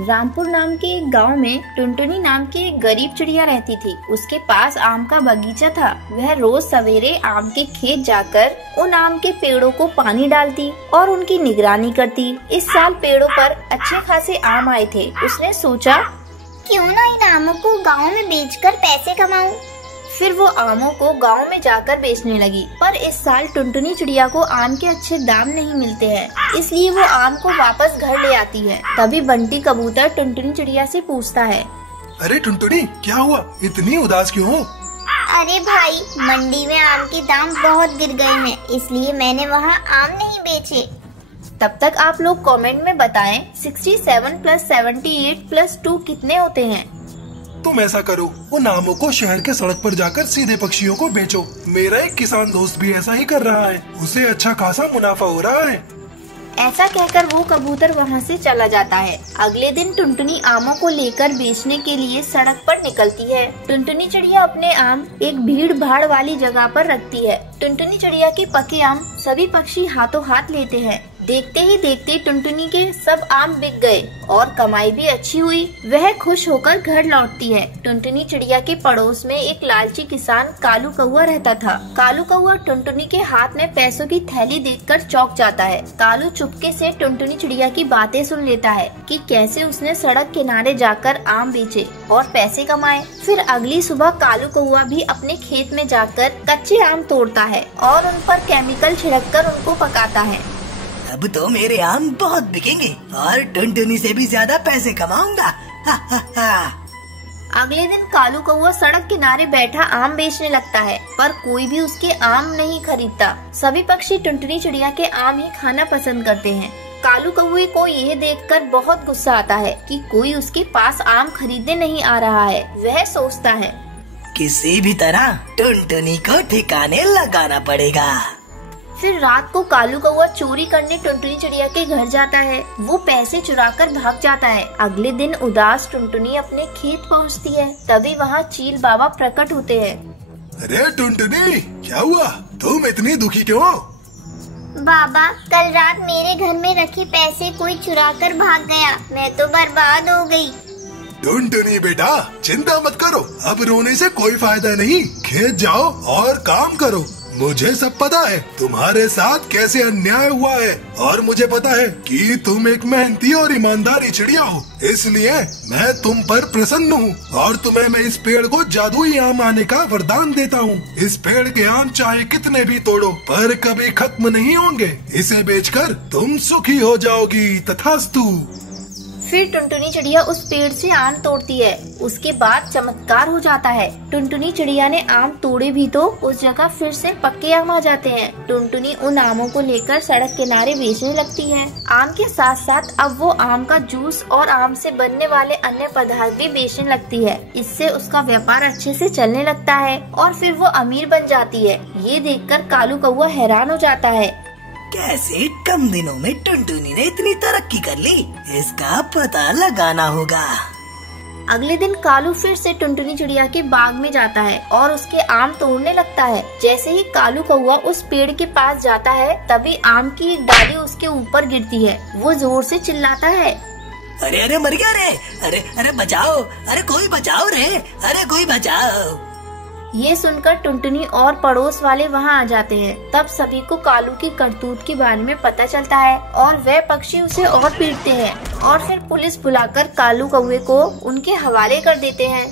रामपुर नाम के एक गांव में टुनटुनी नाम की एक गरीब चिड़िया रहती थी। उसके पास आम का बगीचा था। वह रोज सवेरे आम के खेत जाकर उन आम के पेड़ों को पानी डालती और उनकी निगरानी करती। इस साल पेड़ों पर अच्छे खासे आम आए थे। उसने सोचा, क्यों ना इन आमों को गाँव में बेचकर पैसे कमाऊं। फिर वो आमों को गांव में जाकर बेचने लगी। पर इस साल टुनटुनी चिड़िया को आम के अच्छे दाम नहीं मिलते हैं, इसलिए वो आम को वापस घर ले आती है। तभी बंटी कबूतर टुनटुनी चिड़िया से पूछता है, अरे टुनटुनी, क्या हुआ, इतनी उदास क्यों हो? अरे भाई, मंडी में आम के दाम बहुत गिर गए हैं, इसलिए मैंने वहाँ आम नहीं बेचे। तब तक आप लोग कमेंट में बताएं 67 + 78 + 2 कितने होते हैं। तुम ऐसा करो, उन आमों को शहर के सड़क पर जाकर सीधे पक्षियों को बेचो। मेरा एक किसान दोस्त भी ऐसा ही कर रहा है, उसे अच्छा खासा मुनाफा हो रहा है। ऐसा कहकर वो कबूतर वहाँ से चला जाता है। अगले दिन टुनटुनी आमों को लेकर बेचने के लिए सड़क पर निकलती है। टुनटुनी चिड़िया अपने आम एक भीड़ भाड़ वाली जगह पर रखती है। टुनटुनी चिड़िया के पके आम सभी पक्षी हाथों हाथ लेते हैं। देखते ही देखते टुनटुनी के सब आम बिक गए और कमाई भी अच्छी हुई। वह खुश होकर घर लौटती है। टुनटुनी चिड़िया के पड़ोस में एक लालची किसान कालू कौआ रहता था। कालू कौआ टुनटुनी के हाथ में पैसों की थैली देखकर चौंक जाता है। कालू चुपके से टुनटुनी चिड़िया की बातें सुन लेता है कि कैसे उसने सड़क किनारे जाकर आम बेचे और पैसे कमाए। फिर अगली सुबह कालू कौआ भी अपने खेत में जाकर कच्चे आम तोड़ता है और उन पर केमिकल छिड़ककर उनको पकाता है। अब तो मेरे आम बहुत बिकेंगे और टुनटुनी से भी ज्यादा पैसे कमाऊंगा। हा हा हा। अगले दिन कालू कौआ सड़क किनारे बैठा आम बेचने लगता है, पर कोई भी उसके आम नहीं खरीदता। सभी पक्षी टुनटुनी चिड़िया के आम ही खाना पसंद करते हैं। कालू कौए को यह देखकर बहुत गुस्सा आता है कि कोई उसके पास आम खरीदने नहीं आ रहा है। वह सोचता है, किसी भी तरह टुनटुनी को ठिकाने लगाना पड़ेगा। फिर रात को कालू कौआ चोरी करने टुनटुनी चिड़िया के घर जाता है। वो पैसे चुराकर भाग जाता है। अगले दिन उदास टुनटुनी अपने खेत पहुंचती है। तभी वहाँ चील बाबा प्रकट होते हैं। अरे टुनटुनी, क्या हुआ, तुम इतनी दुखी क्यों हो? बाबा, कल रात मेरे घर में रखे पैसे कोई चुरा कर भाग गया। मैं तो बर्बाद हो गई। टुनटुनी बेटा, चिंता मत करो, अब रोने से कोई फायदा नहीं। खेत जाओ और काम करो। मुझे सब पता है तुम्हारे साथ कैसे अन्याय हुआ है, और मुझे पता है कि तुम एक मेहनती और ईमानदारी चिड़िया हो, इसलिए मैं तुम पर प्रसन्न हूँ और तुम्हें मैं इस पेड़ को जादुई आम आने का वरदान देता हूँ। इस पेड़ के आम चाहे कितने भी तोड़ो पर कभी खत्म नहीं होंगे। इसे बेचकर तुम सुखी हो जाओगी, तथास्तु। फिर टुनटुनी चिड़िया उस पेड़ से आम तोड़ती है। उसके बाद चमत्कार हो जाता है। टुनटुनी चिड़िया ने आम तोड़े भी तो उस जगह फिर से पक्के आम आ जाते हैं। टुनटुनी उन आमों को लेकर सड़क किनारे बेचने लगती है। आम के साथ साथ अब वो आम का जूस और आम से बनने वाले अन्य पदार्थ भी बेचने लगती है। इससे उसका व्यापार अच्छे से चलने लगता है और फिर वो अमीर बन जाती है। ये देखकर कालू कौआ हैरान हो जाता है। कैसे कम दिनों में टुनटुनी ने इतनी तरक्की कर ली, इसका पता लगाना होगा। अगले दिन कालू फिर से टुनटुनी चिड़िया के बाग में जाता है और उसके आम तोड़ने लगता है। जैसे ही कालू कौआ उस पेड़ के पास जाता है, तभी आम की एक डाली उसके ऊपर गिरती है। वो जोर से चिल्लाता है, अरे अरे मर गया रे, अरे अरे बचाओ, अरे कोई बचाओ रे, अरे कोई बचाओ। ये सुनकर टुनटुनी और पड़ोस वाले वहाँ आ जाते हैं। तब सभी को कालू की करतूत के बारे में पता चलता है और वह पक्षी उसे और पीटते हैं और फिर पुलिस बुलाकर कालू कौवे को उनके हवाले कर देते हैं।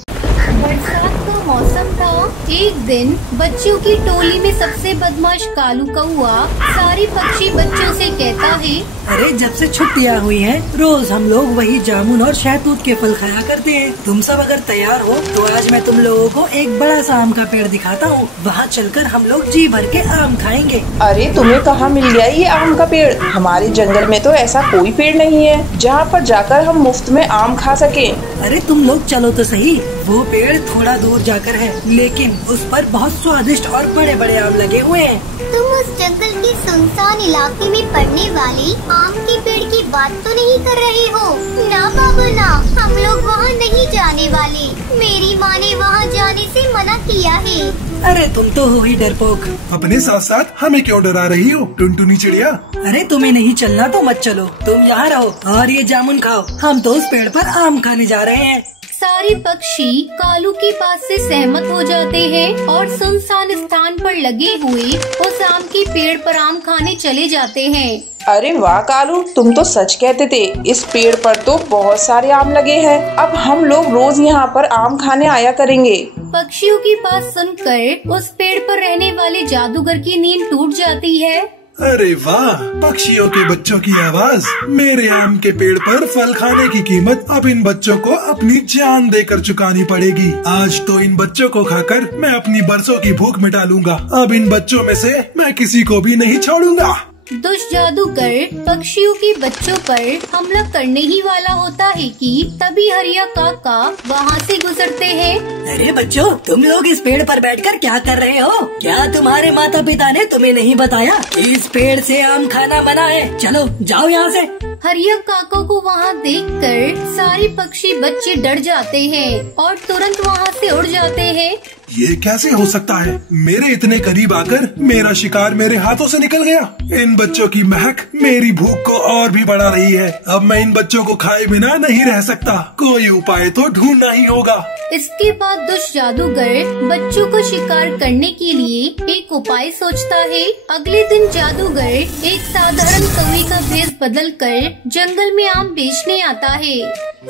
बरसात का मौसम था। एक दिन बच्चों की टोली में सबसे बदमाश कालू कौआ सारे पक्षी बच्चों से कहता है, अरे जब से छुट्टियाँ हुई हैं, रोज हम लोग वही जामुन और शहतूत के फल खाया करते हैं। तुम सब अगर तैयार हो तो आज मैं तुम लोगों को एक बड़ा सा आम का पेड़ दिखाता हूँ। वहाँ चलकर हम लोग जी भर के आम खाएंगे। अरे तुम्हें कहाँ मिल गया ये आम का पेड़? हमारे जंगल में तो ऐसा कोई पेड़ नहीं है जहाँ पर जाकर हम मुफ्त में आम खा सके। अरे तुम लोग चलो तो सही, वो पेड़ थोड़ा दूर जाकर है, लेकिन उस पर बहुत स्वादिष्ट और बड़े बड़े आम लगे हुए हैं। तुम उस जंगल के सुनसान इलाके में पड़ने वाले आम के पेड़ की बात तो नहीं कर रहे हो? ना बाबा ना, हम लोग वहाँ नहीं जाने वाले। मेरी माँ ने वहाँ जाने से मना किया है। अरे तुम तो हो ही डरपोक। अपने साथ साथ हमें क्यों डरा रही हो टुनटुनी चिड़िया? अरे तुम्हें नहीं चलना तो मत चलो, तुम यहाँ रहो और ये जामुन खाओ। हम तो उस पेड़ पर आम खाने जा रहे हैं। सारे पक्षी कालू की बात से सहमत हो जाते हैं और सुनसान स्थान पर लगे हुए उस आम के पेड़ पर आम खाने चले जाते हैं। अरे वाह कालू, तुम तो सच कहते थे। इस पेड़ पर तो बहुत सारे आम लगे हैं। अब हम लोग रोज यहाँ पर आम खाने आया करेंगे। पक्षियों की बात सुनकर उस पेड़ पर रहने वाले जादूगर की नींद टूट जाती है। अरे वाह, पक्षियों के बच्चों की आवाज। मेरे आम के पेड़ पर फल खाने की कीमत अब इन बच्चों को अपनी जान देकर चुकानी पड़ेगी। आज तो इन बच्चों को खाकर मैं अपनी बरसों की भूख मिटा लूंगा। अब इन बच्चों में से मैं किसी को भी नहीं छोड़ूंगा। दुष्ट जादूगर पक्षियों के बच्चों पर हमला करने ही वाला होता है कि तभी हरिया काका वहाँ से गुजरते हैं। अरे बच्चों, तुम लोग इस पेड़ पर बैठकर क्या कर रहे हो? क्या तुम्हारे माता पिता ने तुम्हें नहीं बताया इस पेड़ से आम खाना मना है? चलो जाओ यहाँ से। हरिया काका को वहाँ देखकर सारे पक्षी बच्चे डर जाते हैं और तुरंत वहाँ से उड़ जाते हैं। ये कैसे हो सकता है? मेरे इतने करीब आकर मेरा शिकार मेरे हाथों से निकल गया। इन बच्चों की महक मेरी भूख को और भी बढ़ा रही है। अब मैं इन बच्चों को खाए बिना नहीं रह सकता। कोई उपाय तो ढूंढना ही होगा। इसके बाद दुष्ट जादूगर बच्चों को शिकार करने के लिए एक उपाय सोचता है। अगले दिन जादूगर एक साधारण कौवे का भेष बदलकर जंगल में आम बेचने आता है।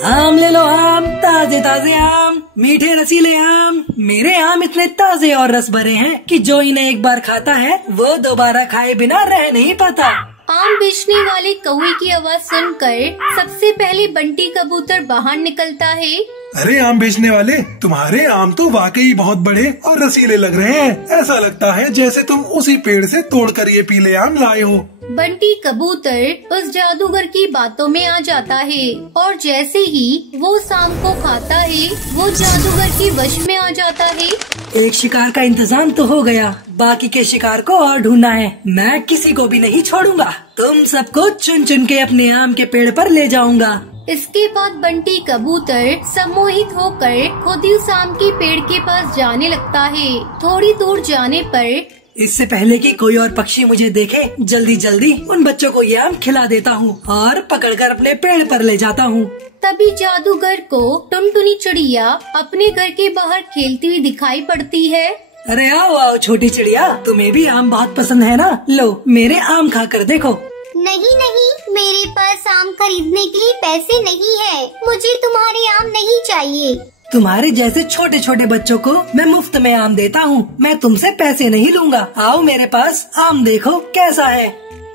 आम ले लो आम, ताजे ताजे आम, मीठे रसीले आम। मेरे आम इतने ताजे और रस भरे हैं कि जो इन्हें एक बार खाता है वो दोबारा खाए बिना रह नहीं पाता। आम बेचने वाले कौवे की आवाज सुनकर सबसे पहले बंटी कबूतर बाहर निकलता है। अरे आम बेचने वाले, तुम्हारे आम तो वाकई बहुत बड़े और रसीले लग रहे हैं। ऐसा लगता है जैसे तुम उसी पेड़ से तोड़कर ये पीले आम लाए हो। बंटी कबूतर उस जादूगर की बातों में आ जाता है और जैसे ही वो शाम को खाता है वो जादूगर के वश में आ जाता है। एक शिकार का इंतजाम तो हो गया, बाकी के शिकार को और ढूंढना है। मैं किसी को भी नहीं छोड़ूंगा। तुम सबको चुन चुन के अपने आम के पेड़ पर ले जाऊंगा। इसके बाद बंटी कबूतर सम्मोहित होकर खुद ही उस आम के पेड़ के पास जाने लगता है। थोड़ी दूर जाने पर इससे पहले कि कोई और पक्षी मुझे देखे, जल्दी जल्दी उन बच्चों को ये आम खिला देता हूँ और पकड़कर अपने पेड़ पर ले जाता हूँ। तभी जादूगर को टुनटुनी चिड़िया अपने घर के बाहर खेलती हुई दिखाई पड़ती है। अरे आओ आओ छोटी चिड़िया, तुम्हें भी आम बहुत पसंद है ना? लो मेरे आम खाकर देखो। नहीं नहीं, मेरे पास आम खरीदने के लिए पैसे नहीं है। मुझे तुम्हारे आम नहीं चाहिए। तुम्हारे जैसे छोटे छोटे बच्चों को मैं मुफ्त में आम देता हूँ। मैं तुमसे पैसे नहीं लूंगा। आओ मेरे पास आम देखो कैसा है।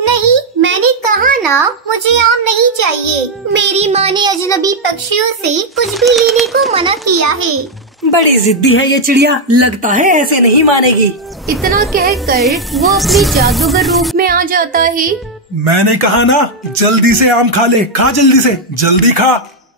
नहीं, मैंने कहा ना, मुझे आम नहीं चाहिए। मेरी माँ ने अजनबी पक्षियों से कुछ भी लेने को मना किया है। बड़ी जिद्दी है ये चिड़िया, लगता है ऐसे नहीं मानेगी। इतना कहकर वो अपने जादूगर रूप में आ जाता है। मैंने कहा ना, जल्दी से आम खा ले। खा जल्दी से, जल्दी खा।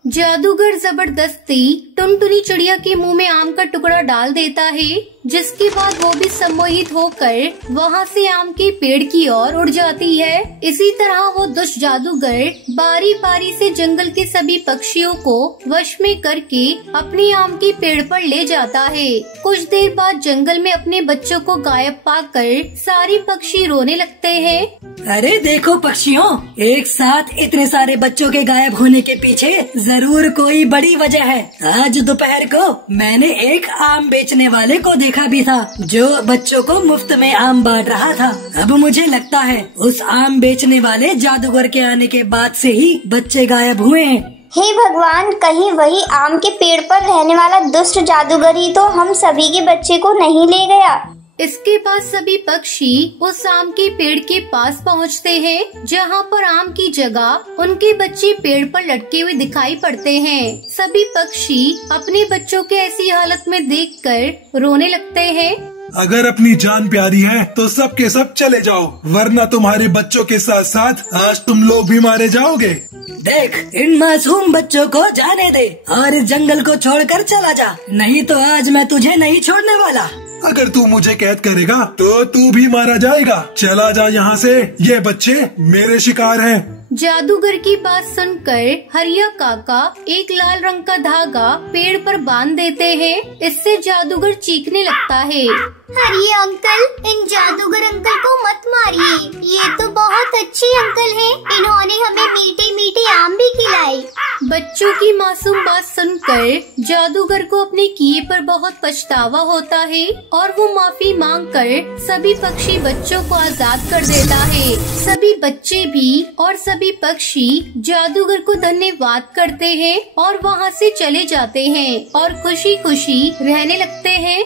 जादूगर जबरदस्ती टुनटुनी चिड़िया के मुंह में आम का टुकड़ा डाल देता है, जिसके बाद वो भी सम्मोहित होकर वहाँ से आम के पेड़ की ओर उड़ जाती है। इसी तरह वो दुष्ट जादूगर बारी बारी से जंगल के सभी पक्षियों को वश में करके अपने आम के पेड़ पर ले जाता है। कुछ देर बाद जंगल में अपने बच्चों को गायब पाकर सारे पक्षी रोने लगते हैं। अरे देखो पक्षियों, एक साथ इतने सारे बच्चों के गायब होने के पीछे जरूर कोई बड़ी वजह है। आज दोपहर को मैंने एक आम बेचने वाले को देखा भी था, जो बच्चों को मुफ्त में आम बांट रहा था। अब मुझे लगता है उस आम बेचने वाले जादूगर के आने के बाद से ही बच्चे गायब हुए हैं। हे भगवान, कहीं वही आम के पेड़ पर रहने वाला दुष्ट जादूगर ही तो हम सभी के बच्चे को नहीं ले गया। इसके बाद सभी पक्षी उस आम के पेड़ के पास पहुंचते हैं, जहां पर आम की जगह उनके बच्चे पेड़ पर लटके हुए दिखाई पड़ते हैं। सभी पक्षी अपने बच्चों के ऐसी हालत में देखकर रोने लगते हैं। अगर अपनी जान प्यारी है तो सब के सब चले जाओ, वरना तुम्हारे बच्चों के साथ साथ आज तुम लोग भी मारे जाओगे। देख, इन मासूम बच्चों को जाने दे और इस जंगल को छोड़कर चला जा, नहीं तो आज मैं तुझे नहीं छोड़ने वाला। अगर तू मुझे कैद करेगा तो तू भी मारा जाएगा। चला जा यहाँ से, ये बच्चे मेरे शिकार हैं। जादूगर की बात सुनकर हरिया काका एक लाल रंग का धागा पेड़ पर बांध देते हैं। इससे जादूगर चीखने लगता है। अरे अंकल, इन जादूगर अंकल को मत मारिए, ये तो बहुत अच्छे अंकल हैं। इन्होंने हमें मीठे मीठे आम भी खिलाए। बच्चों की मासूम बात सुनकर जादूगर को अपने किए पर बहुत पछतावा होता है और वो माफी मांगकर सभी पक्षी बच्चों को आजाद कर देता है। सभी बच्चे भी और सभी पक्षी जादूगर को धन्यवाद करते हैं और वहाँ से चले जाते हैं और खुशी खुशी रहने लगते हैं।